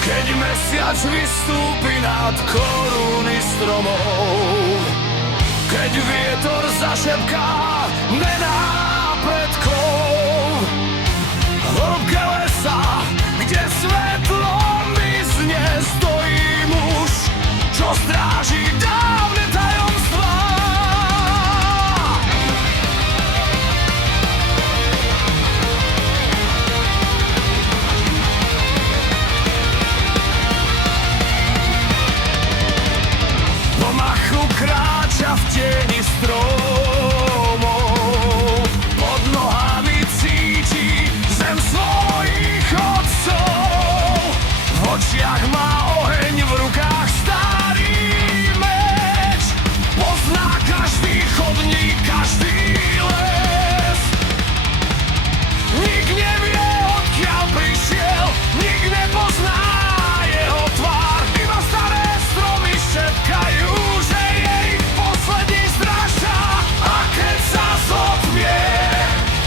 Keď mesiac vystúpi nad koruny stromov, keď vietor zašepká mená predkov, v hĺbke lesa, kde svetlo mizne, stojí muž, čo stráži dávne tajomstvá. Pomachu kráča v tieni stromov, pod nohami cíti zem svojich otcov. V očiach má oheň, v rukách starý meč, pozná každý chodník, každý les. Nik nevie, odkiaľ prišiel, nik nepozná jeho tvár, iba staré stromy šepkajú, že je ich posledný strážca. A keď sa zotmie,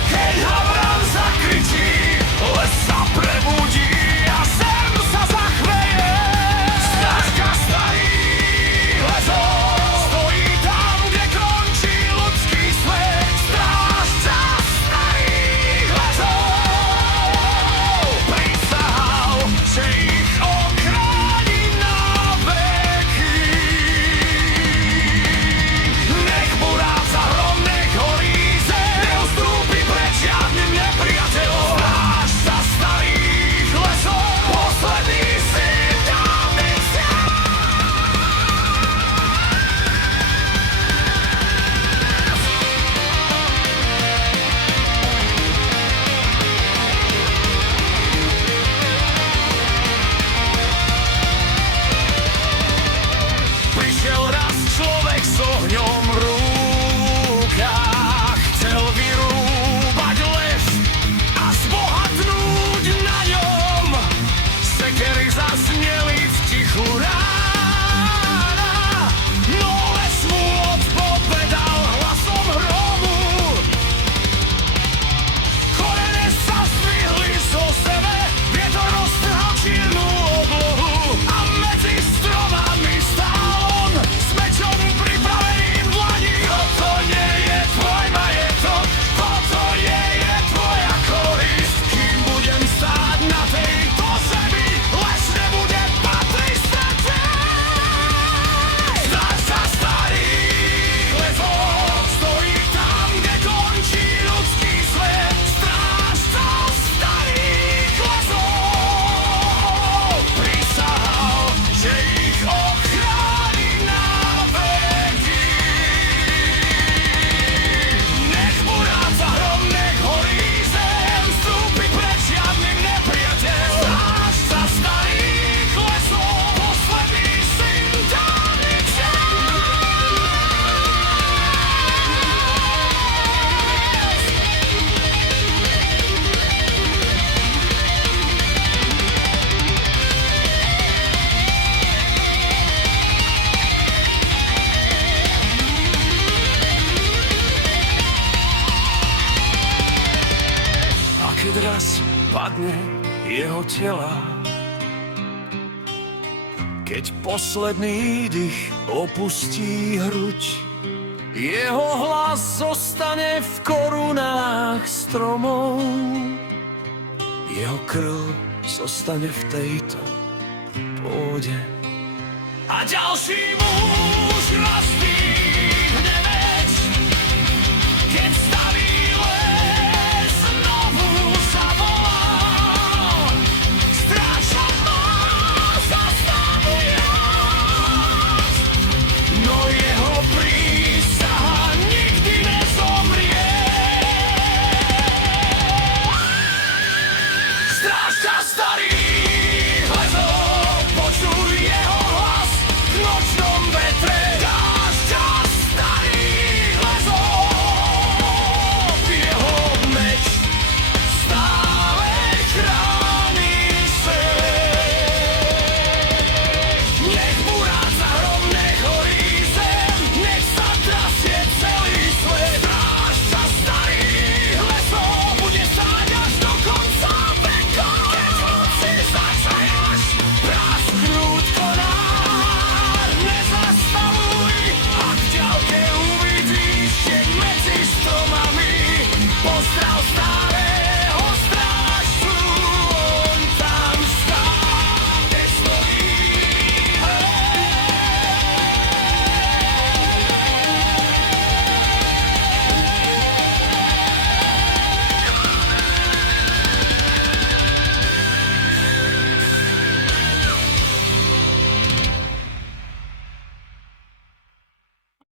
keď havran zakričí, les sa prebudí a zem sa zachveje. Strážka starých lesov stojí tam, kde končí ľudský svet. Strážca starých lesov prisahal, že ich ochráni na veky. Nech buráca hrom, nech horí zem, neustúpi pred žiadnym nepriateľom. Strážca starých lesov, posledný syn dávnych čias. Prišiel raz človek s ohňom v rukách, chcel vyrúbať les a zbohatnúť na ňom. Sekery zazneli v tichu rána, no les mu odpovedal hlasom hromu. Korene sa zdvihli zo zeme, vietor roztrhal čiernu oblohu a medzi stromami stál on s mečom pripraveným v dlani. Toto nie je tvoj majetok, toto nie je tvoja korisť. Kým budem stáť na tejto zemi, les nebude patriť strate. Strážca starých lesov stojí tam, kde končí ľudský svet. Strážca starých lesov prisahal, že ich ochráni na veky. Nech buráca hrom, nech horí zem, vstúpi pred žiadnym nepriateľom. Strážca starých lesov, posledný syn dávnych čias. A keď raz padne jeho tela, keď posledný dých opustí hruď, jeho hlas zostane v korunách stromov, jeho krv zostane v tejto pôde. A ďalší muž rastí